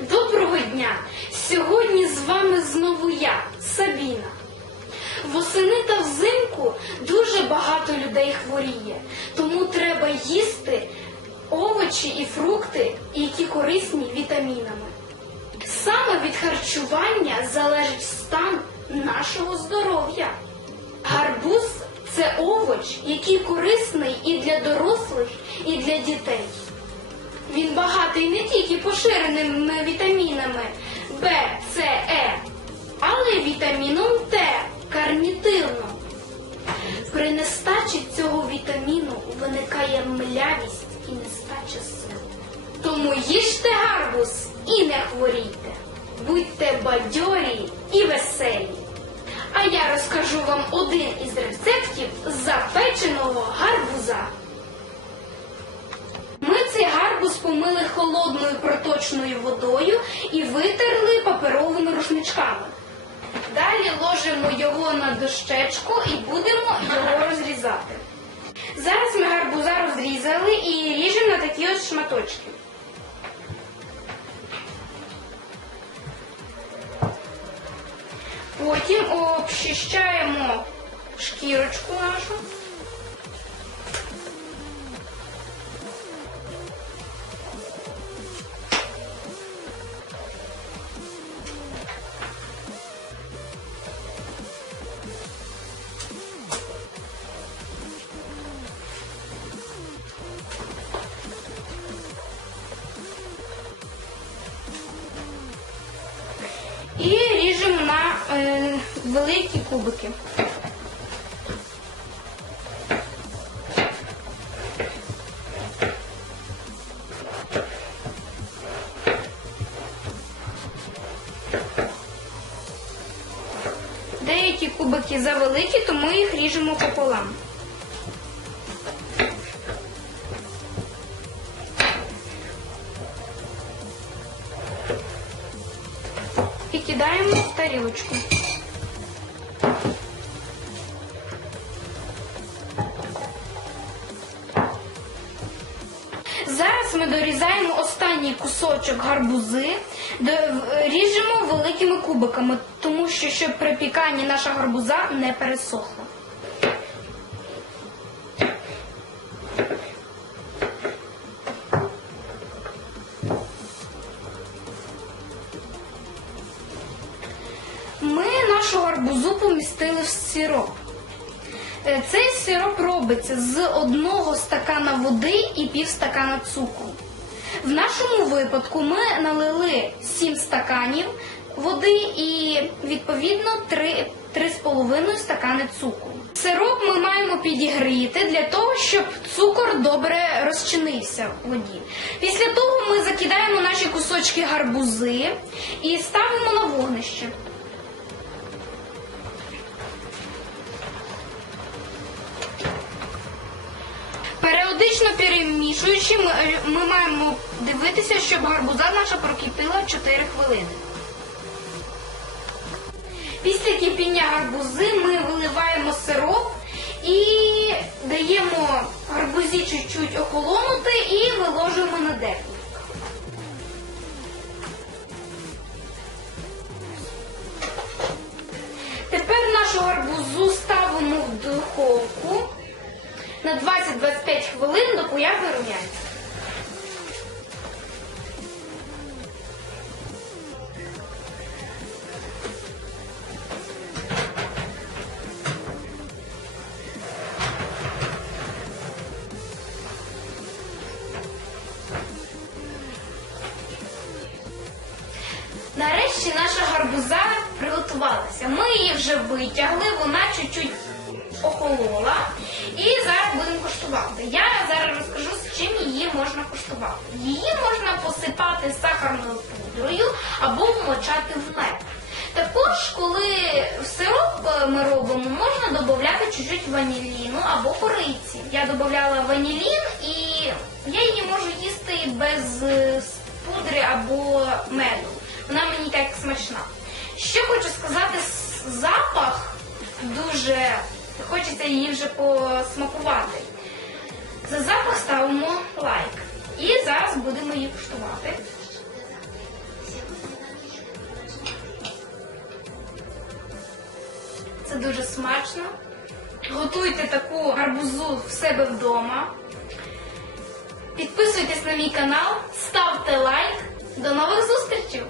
Доброго дня! Сьогодні з вами знову я, Сабіна. Восени та взимку дуже багато людей хворіє, тому треба їсти овочі і фрукти, які корисні вітамінами. Саме від харчування залежить стан нашого здоров'я. Гарбуз це овоч, який корисний і для дорослих, і для дітей. Він багатий не тільки поширеними й вітаміном Т, карнітином. При нестачі цього вітаміну виникає млявість і нестача сил. Тому їжте гарбуз і не хворійте. Будьте бадьорі і веселі. А я розкажу вам один із рецептів запеченого гарбуза. Ми цей гарбуз помили холодною проточною водою і витерли паперовими рушничками. Далі ложимо його на дощечку і будемо його розрізати. Зараз ми гарбуза розрізали і ріжемо на такі ось шматочки. Потім обчищаємо шкірочку нашу. Великі кубики. Деякі кубики завеликі, тому їх ріжемо пополам. і кидаємо в тарілочку. Ми дорізаємо останній кусочок гарбузи, ріжемо великими кубиками, тому що щоб при піканні наша гарбуза не пересохла. Ми нашу гарбузу помістили в сироп. Е, Цей сироп робиться з одного стакана води і пів стакана цукру. В нашому випадку ми налили 7 стаканів води і відповідно 3, 3,5 стакани цукру. Сироп ми маємо підігріти для того, щоб цукор добре розчинився в воді. Після того ми закидаємо наші кусочки гарбузи і ставимо на вогнище. Періодично перемішуючи, ми, ми маємо дивитися, щоб гарбуза наша прокипіла 4 хвилини. Після кипіння гарбузи ми виливаємо сироп і даємо гарбузі чуть-чуть охолонути і виложуємо на деко. На 20-25 хвилин до появи рум'янця. Нарешті наша гарбуза приготувалася. Ми її вже витягли, вона чуть-чуть охолола. І зараз будемо коштувати. Я зараз розкажу, з чим її можна коштувати. Її можна посипати сахарною пудрою або вмочати в мед. Також, коли в сироп е, ми робимо, можна додати чуть-чуть ваніліну або кориці. Я додавала ванілін і я її можу їсти без е, пудри або меду. Вона мені так смачна. Що хочу сказати, запах дуже Хочеться її вже посмакувати. За запах ставимо лайк. І зараз будемо її куштувати. Це дуже смачно. Готуйте таку гарбузу в себе вдома. Підписуйтесь на мій канал, ставте лайк. До нових зустрічей!